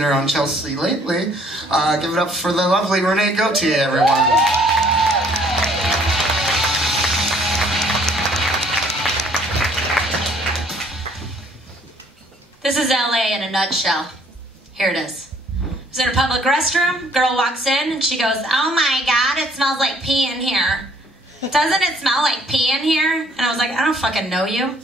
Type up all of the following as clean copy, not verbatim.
on ChUC lately. Give it up for the lovely Renee Gauthier, everyone. This is LA in a nutshell. Here it is. I was in a public restroom, girl walks in and she goes, "Oh my God, it smells like pee in here. Doesn't it smell like pee in here?" And I was like, "I don't fucking know you."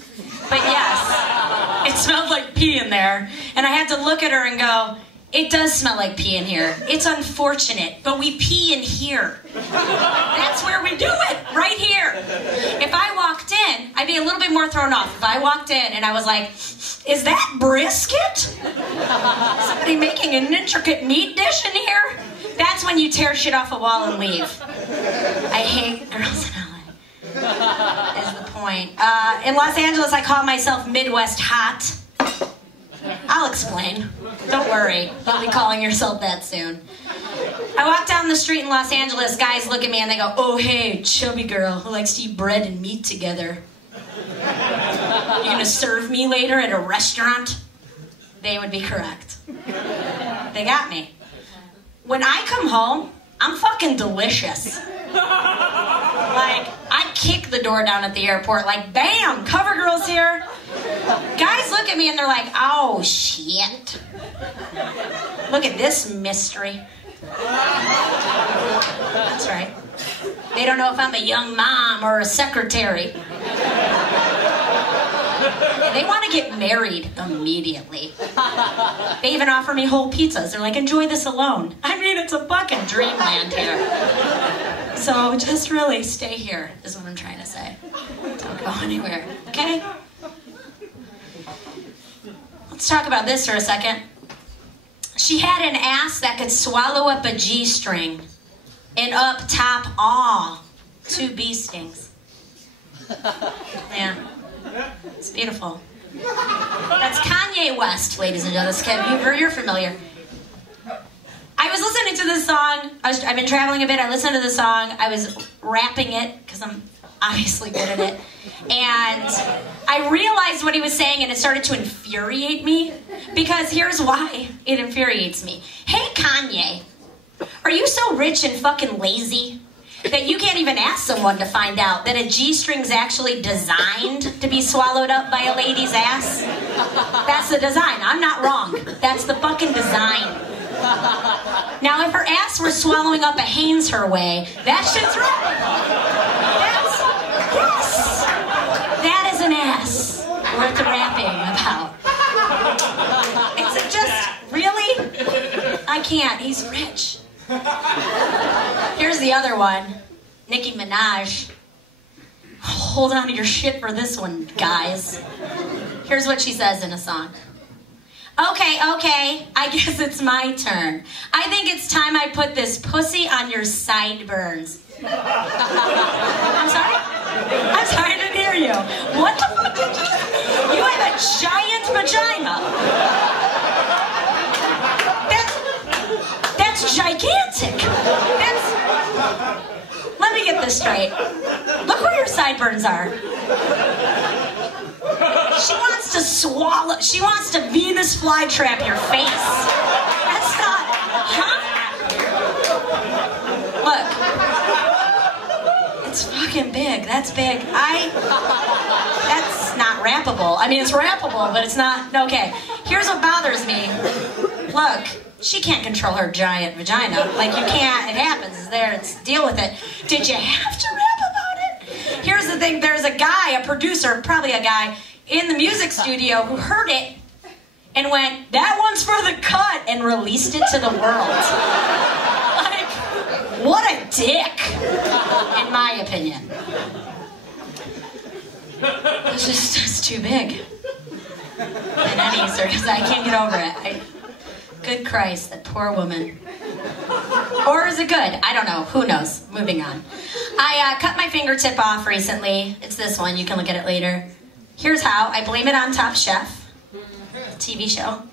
But yes, it smelled like pee in there. And I had to look at her and go, "It does smell like pee in here. It's unfortunate, but we pee in here. That's where we do it, right here." If I walked in, I'd be a little bit more thrown off. If I walked in and I was like, "Is that brisket? Somebody making an intricate meat dish in here?" That's when you tear shit off a wall and leave. I hate girls in LA, is the point. In Los Angeles, I call myself Midwest hot. I'll explain. Don't worry. You'll be calling yourself that soon. I walk down the street in Los Angeles, guys look at me and they go, "Oh, hey, chubby girl who likes to eat bread and meat together. You gonna serve me later at a restaurant?" They would be correct. They got me. When I come home, I'm fucking delicious. Like, I kick the door down at the airport, like, bam, cover girl's here. Guys look at me and they're like, "Oh, shit. Look at this mystery." That's right. They don't know if I'm a young mom or a secretary. They want to get married immediately. They even offer me whole pizzas. They're like, "Enjoy this alone." I mean, it's a fucking dreamland here. So just really stay here, is what I'm trying to say. Don't go anywhere, okay? Let's talk about this for a second. She had an ass that could swallow up a G-string, and up top, two bee stings. Yeah, it's beautiful. That's Kanye West, ladies and gentlemen. You're familiar. I was listening to this song. I've been traveling a bit. I listened to the song. I was rapping it because I'm obviously good at it. And I realized what he was saying, and it started to infuriate me. Because here's why it infuriates me. Hey, Kanye, are you so rich and fucking lazy that you can't even ask someone to find out that a G-string's actually designed to be swallowed up by a lady's ass? That's the design. I'm not wrong. That's the fucking design. Now, if her ass were swallowing up a Hanes her way, that shit's right. Yes. That is an ass worth rapping about. It's just, really? I can't. He's rich. Here's the other one. Nicki Minaj. Hold on to your shit for this one, guys. Here's what she says in a song. Okay, I guess it's my turn. I think it's time I put this pussy on your sideburns." I'm sorry? I'm sorry, I didn't hear you. What the fuck did you say? You have a giant vagina. That's gigantic. Let me get this straight. Look where your sideburns are. She wants to Venus flytrap your face. That's not, Look. It's fucking big. That's big. That's not rappable. I mean, it's rappable, but it's not, okay. Here's what bothers me. Look, she can't control her giant vagina. Like, you can't, it happens. It's there, deal with it. Did you have to rap about it? Here's the thing, there's a guy, a producer, probably a guy, in the music studio who heard it and went, "That one's for the cut," and released it to the world. Like, what a dick, in my opinion. It's just too big. In any circus, I can't get over it. Good Christ, that poor woman. Or is it good? I don't know. Who knows? Moving on. I cut my fingertip off recently. It's this one. You can look at it later. Here's how. I blame it on Top Chef, TV show,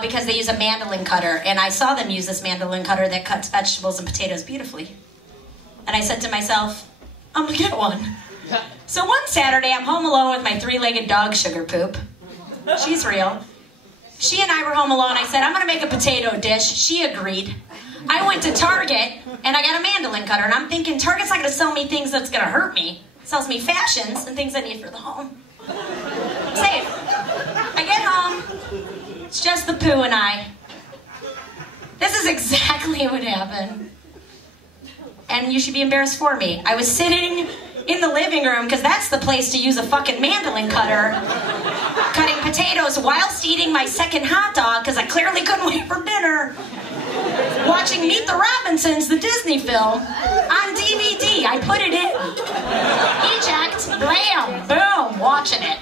because they use a mandolin cutter. And I saw them use this mandolin cutter that cuts vegetables and potatoes beautifully. And I said to myself, I'm going to get one. So one Saturday, I'm home alone with my three-legged dog, Sugar Poop. She's real. She and I were home alone. I said, I'm going to make a potato dish. She agreed. I went to Target, and I got a mandolin cutter, and I'm thinking, Target's not going to sell me things that's going to hurt me. It sells me fashions and things I need for the home. Safe. I get home. It's just the poo and I. This is exactly what happened. And you should be embarrassed for me. I was sitting in the living room, because that's the place to use a fucking mandolin cutter, cutting potatoes whilst eating my second hot dog, because I clearly couldn't wait for dinner, watching Meet the Robinsons, the Disney film, on DVD. I put it in. Eject, blam, boom, watching it.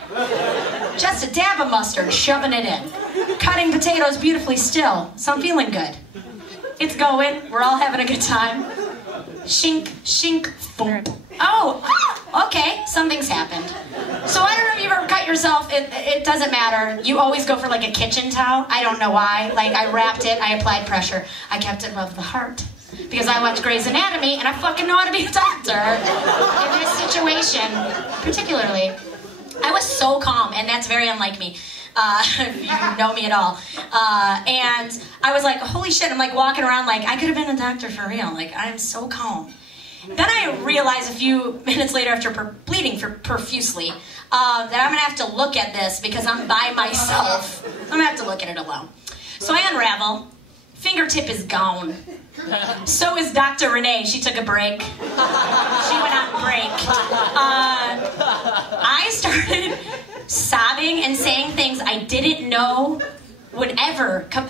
Just a dab of mustard, shoving it in. Cutting potatoes beautifully still, so I'm feeling good. It's going, we're all having a good time. Shink, shink, thump. Oh, okay, something's happened. So I don't know if you've ever cut yourself, it doesn't matter. You always go for like a kitchen towel. I don't know why. Like, I wrapped it, I applied pressure. I kept it above the heart. Because I watch Grey's Anatomy and I fucking know how to be a doctor. In this situation, particularly, I was so calm, and that's very unlike me. If you know me at all. And I was like, holy shit, I'm like walking around like, I could have been a doctor for real. Like, I'm so calm. Then I realized a few minutes later after bleeding profusely that I'm going to have to look at this because I'm by myself. I'm going to have to look at it alone. So I unravel. Fingertip is gone. So is Dr. Renee. She took a break. She went on break. I started sobbing and saying things I didn't know would ever come.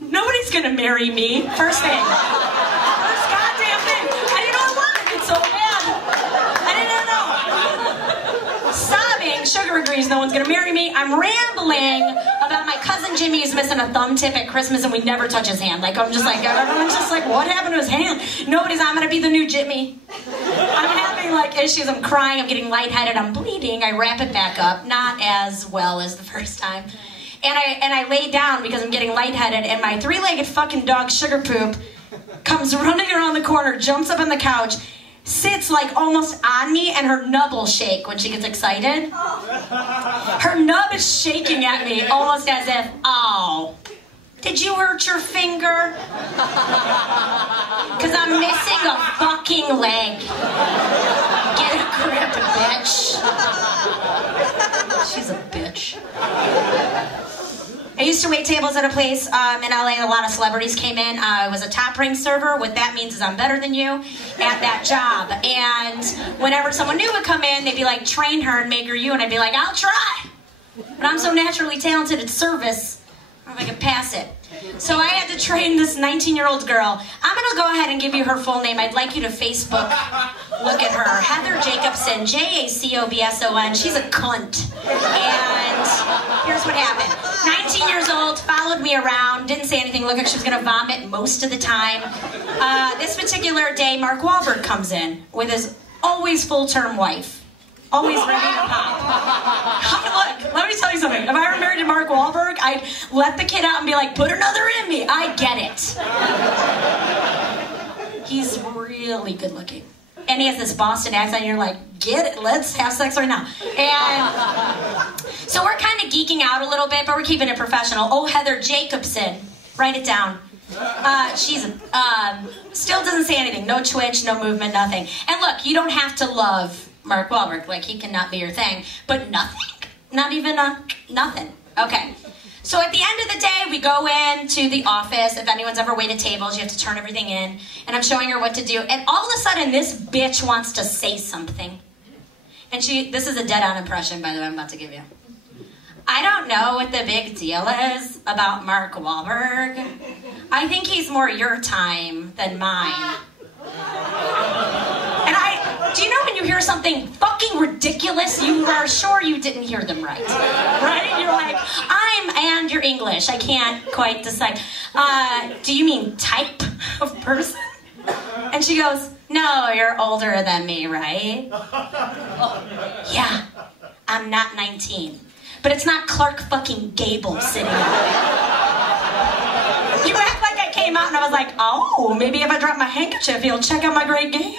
Nobody's gonna marry me. First thing. First goddamn thing. I didn't know I wanted it so bad. I didn't know. Sobbing. Sugar agrees no one's gonna marry me. I'm rambling about my cousin Jimmy is missing a thumb tip at Christmas and we never touch his hand. Like, I'm just like, everyone's just like, what happened to his hand? I'm gonna be the new Jimmy. I'm having like issues, I'm crying, I'm getting lightheaded, I'm bleeding, I wrap it back up, not as well as the first time. And I lay down because I'm getting lightheaded, and my three-legged fucking dog, Sugar Poop, comes running around the corner, jumps up on the couch, sits like almost on me, and her nub will shake when she gets excited. Her nub is shaking at me, almost as if, oh, did you hurt your finger? Because I'm missing a fucking leg. Get a grip, bitch. She's a bitch. I used to wait tables at a place in LA. A lot of celebrities came in. I was a top ring server. What that means is I'm better than you at that job. And whenever someone new would come in, they'd be like, train her and make her you. And I'd be like, I'll try. But I'm so naturally talented at service, I don't know if I could pass it. So I had to train this 19-year-old girl. I'm going to go ahead and give you her full name. I'd like you to Facebook look at her. Heather Jacobson, Jacobson. She's a cunt. And here's what happened. 19 years old, followed me around, didn't say anything, looked like she was going to vomit most of the time. This particular day, Mark Wahlberg comes in with his always full-term wife. Always ready to pop. Look, let me tell you something. If I were married to Mark Wahlberg, I'd let the kid out and be like, put another in me. I get it. He's really good looking. And he has this Boston accent, and you're like, get it, let's have sex right now. And so we're kind of geeking out a little bit, but we're keeping it professional. Oh, Heather Jacobson. Write it down. She's still doesn't say anything. No twitch, no movement, nothing. And look, you don't have to love Mark Wahlberg, like he cannot be your thing, but nothing, not even nothing. Okay, so at the end of the day, we go into the office. If anyone's ever waited tables, you have to turn everything in, and I'm showing her what to do, and all of a sudden, this bitch wants to say something, and this is a dead-on impression, by the way, I'm about to give you. I don't know what the big deal is about Mark Wahlberg. I think he's more your time than mine. And do you know when you hear something fucking ridiculous, you are sure you didn't hear them right? Right? You're like, and you're English. I can't quite decide. Do you mean type of person? And she goes, no, you're older than me, right? Yeah, I'm not 19. But it's not Clark fucking Gable sitting there. You act like I came out and I was like, oh, maybe if I drop my handkerchief, he'll check out my great gams.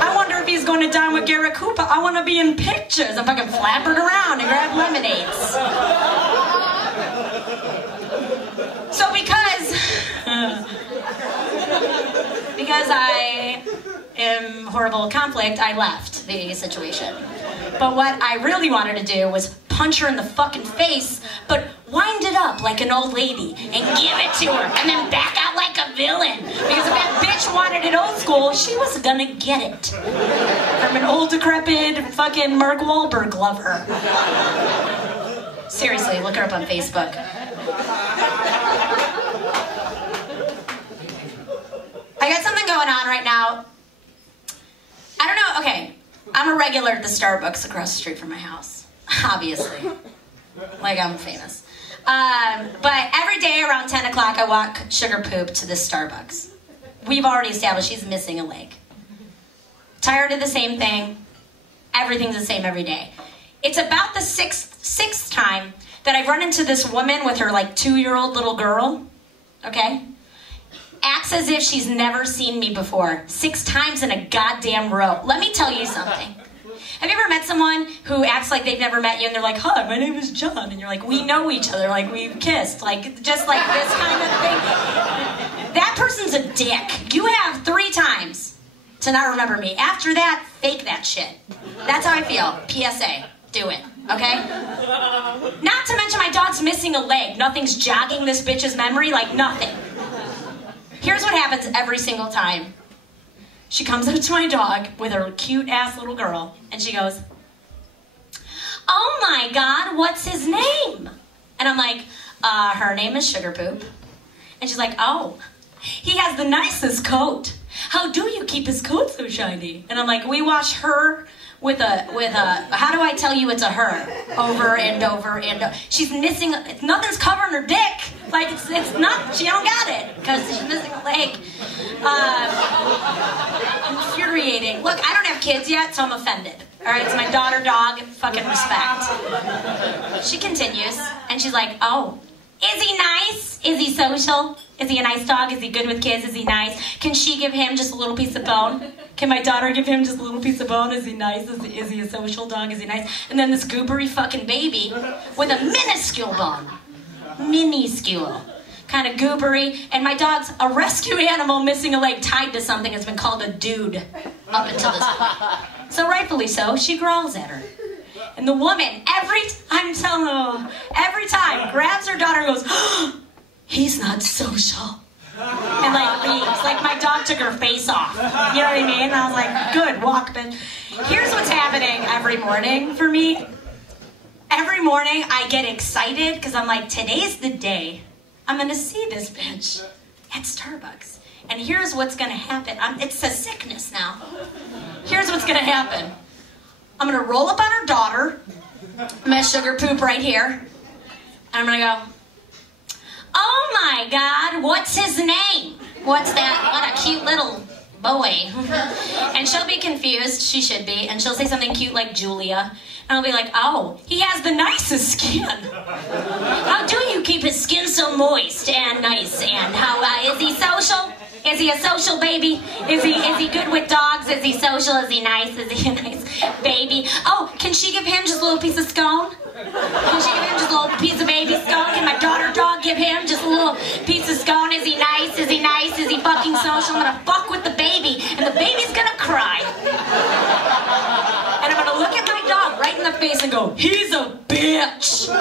I wonder if he's going to dine with Garrett Cooper. I want to be in pictures. I'm fucking flappered around and grab lemonades. Because I am horrible at conflict, I left the situation. But what I really wanted to do was punch her in the fucking face, but wind it up like an old lady and give it to her, and then back out like a villain. Because if that bitch wanted it old school, she was gonna get it. From an old decrepit fucking Mark Wahlberg lover. Seriously, look her up on Facebook. I got something going on right now. I don't know, okay. I'm a regular at the Starbucks across the street from my house. Obviously. Like I'm famous. But every day around 10 o'clock I walk Sugar Poop to this Starbucks. We've already established she's missing a leg. Tired of the same thing. Everything's the same every day. It's about the sixth time that I've run into this woman with her like 2-year-old little girl. Okay? Acts as if she's never seen me before. 6 times in a goddamn row. Let me tell you something. Have you ever met someone who acts like they've never met you and they're like, hi, my name is John. And you're like, we know each other, like we've kissed. Like, just like this kind of thing. That person's a dick. You have 3 times to not remember me. After that, fake that shit. That's how I feel. PSA. Do it. Okay? Not to mention my dog's missing a leg. Nothing's jogging this bitch's memory. Like, nothing. Here's what happens every single time. She comes up to my dog with her cute-ass little girl, and she goes, oh my God, what's his name? And I'm like, her name is Sugar Poop. And she's like, oh, he has the nicest coat. How do you keep his coat so shiny? And I'm like, we wash her with a, how do I tell you it's a her? Over and over and over. She's missing, nothing's covering her dick. Like, it's not, she don't got it, because she's missing a leg. Infuriating. Look, I don't have kids yet, so I'm offended. Alright, it's my daughter dog, fucking respect. She continues, and she's like, oh, is he nice? Is he social? Is he a nice dog? Is he good with kids? Is he nice? Can she give him just a little piece of bone? Can my daughter give him just a little piece of bone? Is he nice? Is he a social dog? Is he nice? And then this goobery fucking baby with a minuscule bone. Minuscule. Kind of goobery. And my dog's a rescue animal missing a leg tied to something has been called a dude up until this point. So rightfully so, she growls at her. And the woman, every time, grabs her daughter and goes, oh, he's not social. And like leaves. Like my dog took her face off. You know what I mean? And I was like, good, walk, bitch. Here's what's happening every morning for me. Every morning I get excited because I'm like, today's the day I'm going to see this bitch at Starbucks. And here's what's going to happen. It's a sickness now. Here's what's going to happen. I'm going to roll up on her daughter, my Sugar Poop right here, and I'm going to go, oh my God, what's his name? What's that? What a cute little boy. And she'll be confused, she should be, and she'll say something cute like Julia, and I'll be like, oh, he has the nicest skin. How do you keep his skin so moist and nice? And how, is he social? Is he a social baby? Is he good with dogs? Is he social? Is he nice? Is he a nice baby? Oh, can she give him just a little piece of scone? Can she give him just a little piece of baby scone? Can my daughter dog give him just a little piece of scone? Is he nice? Is he nice? Is he fucking social? I'm gonna fuck with the baby, and the baby's gonna cry. And I'm gonna look at my dog right in the face and go, he's a bitch. And